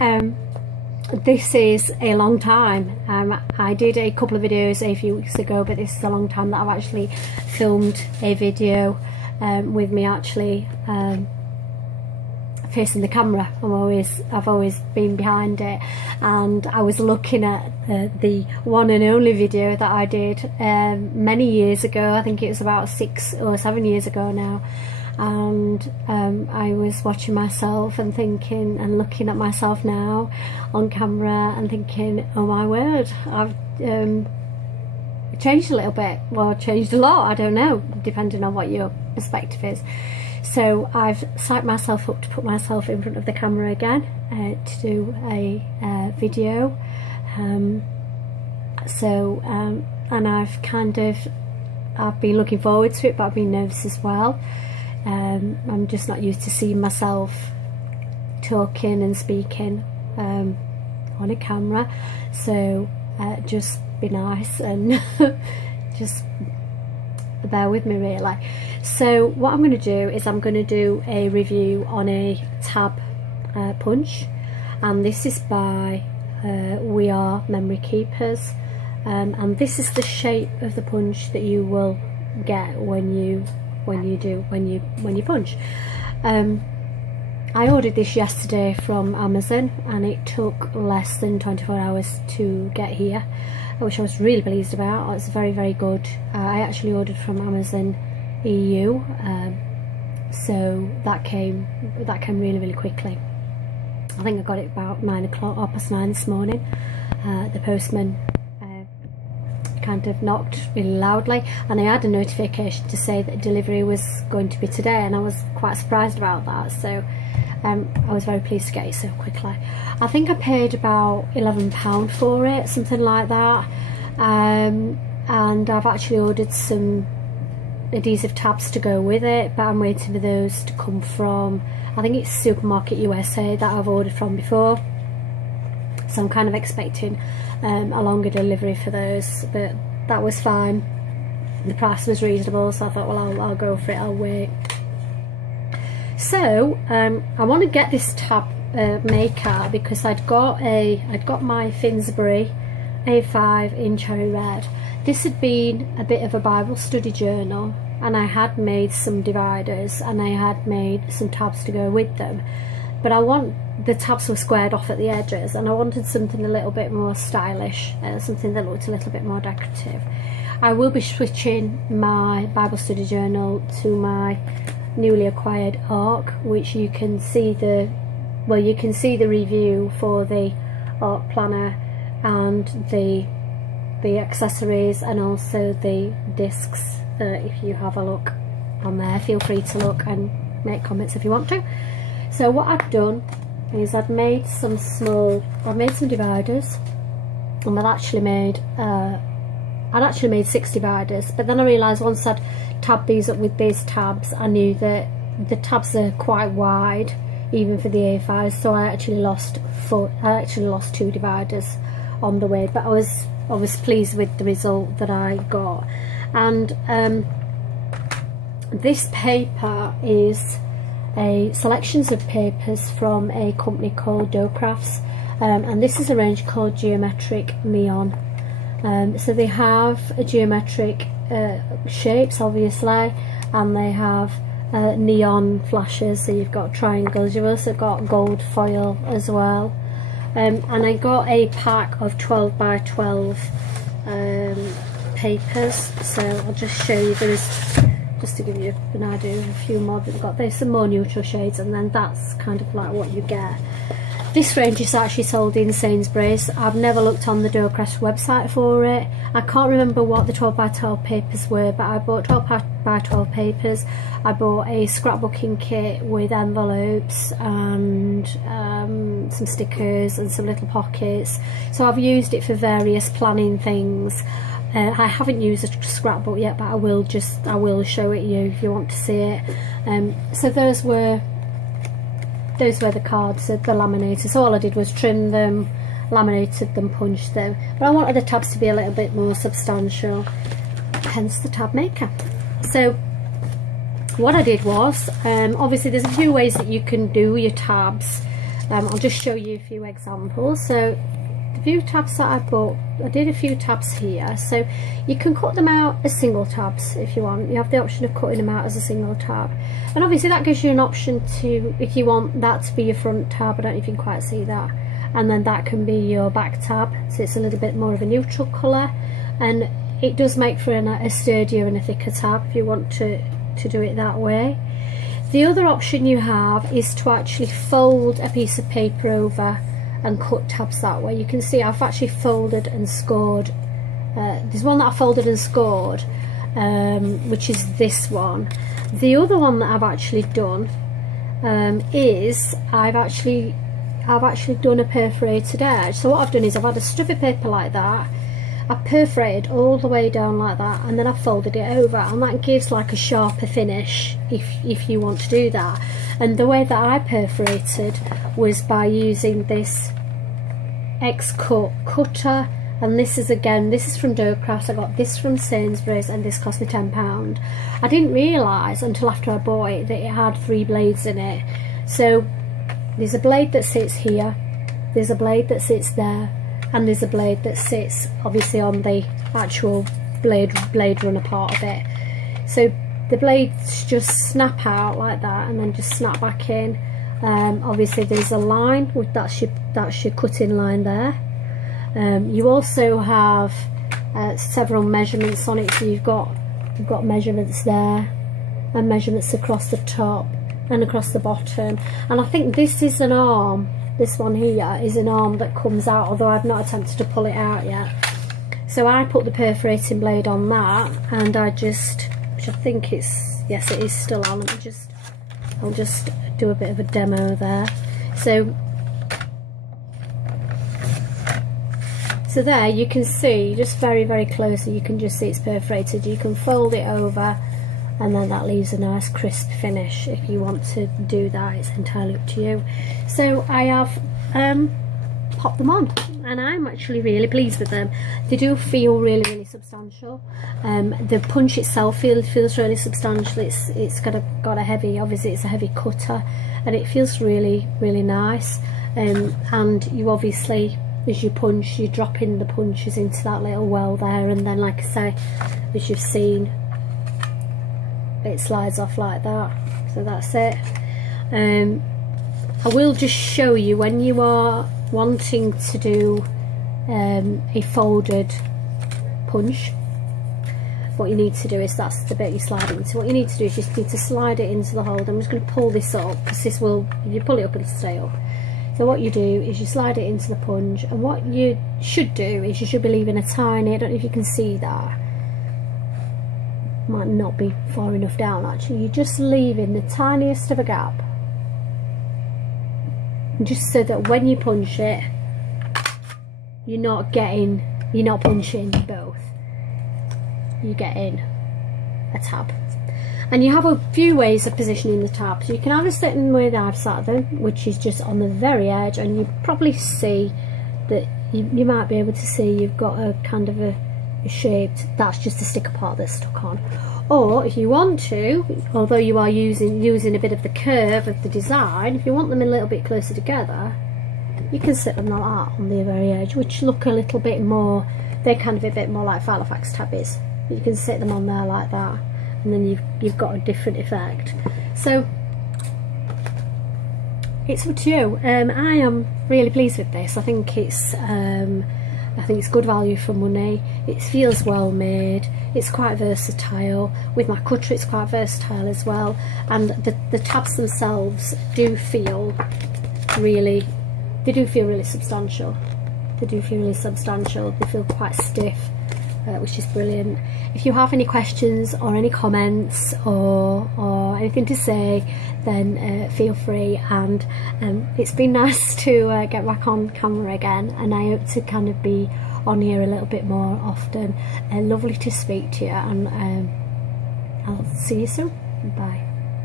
This is a long time. I did a couple of videos a few weeks ago, but this is a long time that I've actually filmed a video with me actually facing the camera. I've always been behind it, and I was looking at the one and only video that I did many years ago. I think it was about 6 or 7 years ago now, and I was watching myself and thinking and looking at myself now on camera and thinking, oh my word, I've changed a little bit, well, changed a lot, I don't know, depending on what your perspective is. So I've psyched myself up to put myself in front of the camera again to do a video. And I've been looking forward to it, but I've been nervous as well. I'm just not used to seeing myself talking and speaking on a camera, so just be nice and just bear with me really. So what I'm going to do is I'm going to do a review on a tab punch, and this is by We Are Memory Keepers, and this is the shape of the punch that you will get when you punch. I ordered this yesterday from Amazon, and it took less than 24 hours to get here, which I was really pleased about. It's very, very good. I actually ordered from Amazon EU, so that came really, really quickly. I think I got it about 9 o'clock, 9:30 this morning. The postman kind of knocked really loudly, and I had a notification to say that delivery was going to be today, and I was quite surprised about that. So I was very pleased to get it so quickly. I think I paid about £11 for it, something like that, and I've actually ordered some adhesive tabs to go with it, but I'm waiting for those to come from, I think it's Supermarket USA that I've ordered from before, so I'm kind of expecting a longer delivery for those, but that was fine. The price was reasonable, so I thought, well, I'll go for it, I'll wait. So I want to get this tab maker because I'd got my Finsbury A5 in cherry red. This had been a bit of a Bible study journal, and I had made some dividers and I had made some tabs to go with them, but the tabs were squared off at the edges, and I wanted something a little bit more stylish, something that looked a little bit more decorative. I will be switching my Bible study journal to my newly acquired Ark, which you can see the review for the Ark planner and the accessories, and also the discs. If you have a look on there, feel free to look and make comments if you want to. So what I've done is I've made some dividers, and I'd actually made 6 dividers, but then I realised once I'd tabbed these up with these tabs, I knew that the tabs are quite wide even for the A5, so I actually lost 2 dividers on the way, but I was pleased with the result that I got. And this paper is a selections of papers from a company called Dough Crafts, and this is a range called Geometric Neon. So they have a geometric shapes, obviously, and they have neon flashes, so you've got triangles, you've also got gold foil as well, and I got a pack of 12 by 12 papers, so I'll just show you. Just to give you an idea of a few more that we've got. There's some more neutral shades, and then that's kind of like what you get. This range is actually sold in Sainsbury's. I've never looked on the Dough Crafts website for it. I can't remember what the 12 by 12 papers were, but I bought 12 by 12 papers. I bought a scrapbooking kit with envelopes and some stickers and some little pockets. So I've used it for various planning things. I haven't used a scrapbook yet, but I will show it you if you want to see it. So those were the cards, the laminators. So all I did was trim them, laminated them, punched them, but I wanted the tabs to be a little bit more substantial, hence the tab maker. So what I did was, obviously there's a few ways that you can do your tabs. I'll just show you a few examples. So the few tabs that I bought, I did a few tabs here, so you can cut them out as single tabs if you want. You have the option of cutting them out as a single tab, and obviously that gives you an option to, if you want that to be your front tab, I don't know if you can quite see that, and then that can be your back tab, so it's a little bit more of a neutral colour, and it does make for a sturdier and a thicker tab if you want to do it that way. The other option you have is to actually fold a piece of paper over and cut tabs that way. You can see I've actually folded and scored. There's one that I folded and scored, which is this one. The other one that I've actually done is I've actually done a perforated edge. So what I've done is I've had a strip of paper like that, I perforated all the way down like that, and then I folded it over, and that gives like a sharper finish if you want to do that. And the way that I perforated was by using this X-Cut cutter, and this is from Durcraft. I got this from Sainsbury's and this cost me £10. I didn't realise until after I bought it that it had 3 blades in it. So there's a blade that sits here, there's a blade that sits there, and there's a blade that sits obviously on the actual blade runner part of it. So the blades just snap out like that and then just snap back in. Obviously there's a line with that's your cutting line there. You also have several measurements on it, so you've got measurements there and measurements across the top and across the bottom. And I think this is an arm. This one here is an arm that comes out, although I've not attempted to pull it out yet. So I put the perforating blade on that, and I just, which I think it's, yes it is still on. I'll just do a bit of a demo there. So there you can see, just very closely, you can just see it's perforated. You can fold it over, and then that leaves a nice crisp finish. If you want to do that, it's entirely up to you. So I have popped them on, and I'm actually really pleased with them. They do feel really substantial. The punch itself feels really substantial. It's got a heavy, obviously it's a heavy cutter, and it feels really nice. And you obviously, as you punch, you drop in the punches into that little well there, and then like I say, as you've seen, it slides off like that. So that's it. I will just show you, when you are wanting to do a folded punch, what you need to do is, that's the bit you slide it into. What you need to do is you just need to slide it into the holder. I'm just going to pull this up, because this will, if you pull it up, it'll stay up. So what you do is you slide it into the punch, and what you should do is you should be leaving a tiny, I don't know if you can see that, might not be far enough down actually, you're just leaving the tiniest of a gap, just so that when you punch it, you're not punching both, you're getting a tab. And you have a few ways of positioning the tabs. You can either sit in the way that I've sat them, which is just on the very edge, and you probably see that you might be able to see you've got a kind of a shaped, that's just a sticker part that's stuck on. Or if you want to, although you are using a bit of the curve of the design, if you want them a little bit closer together, you can sit them like that on the very edge, which look a little bit more, they're kind of a bit more like Filofax tabbies. You can sit them on there like that, and then you've got a different effect. So it's up to you. I am really pleased with this. I think it's good value for money. It feels well made. It's quite versatile. With my cutter, it's quite versatile as well. And the tabs themselves do feel really substantial. They do feel really substantial. They feel quite stiff, which is brilliant. If you have any questions or any comments or anything to say, then feel free. And it's been nice to get back on camera again, and I hope to kind of be on here a little bit more often. Lovely to speak to you, and I'll see you soon. Bye.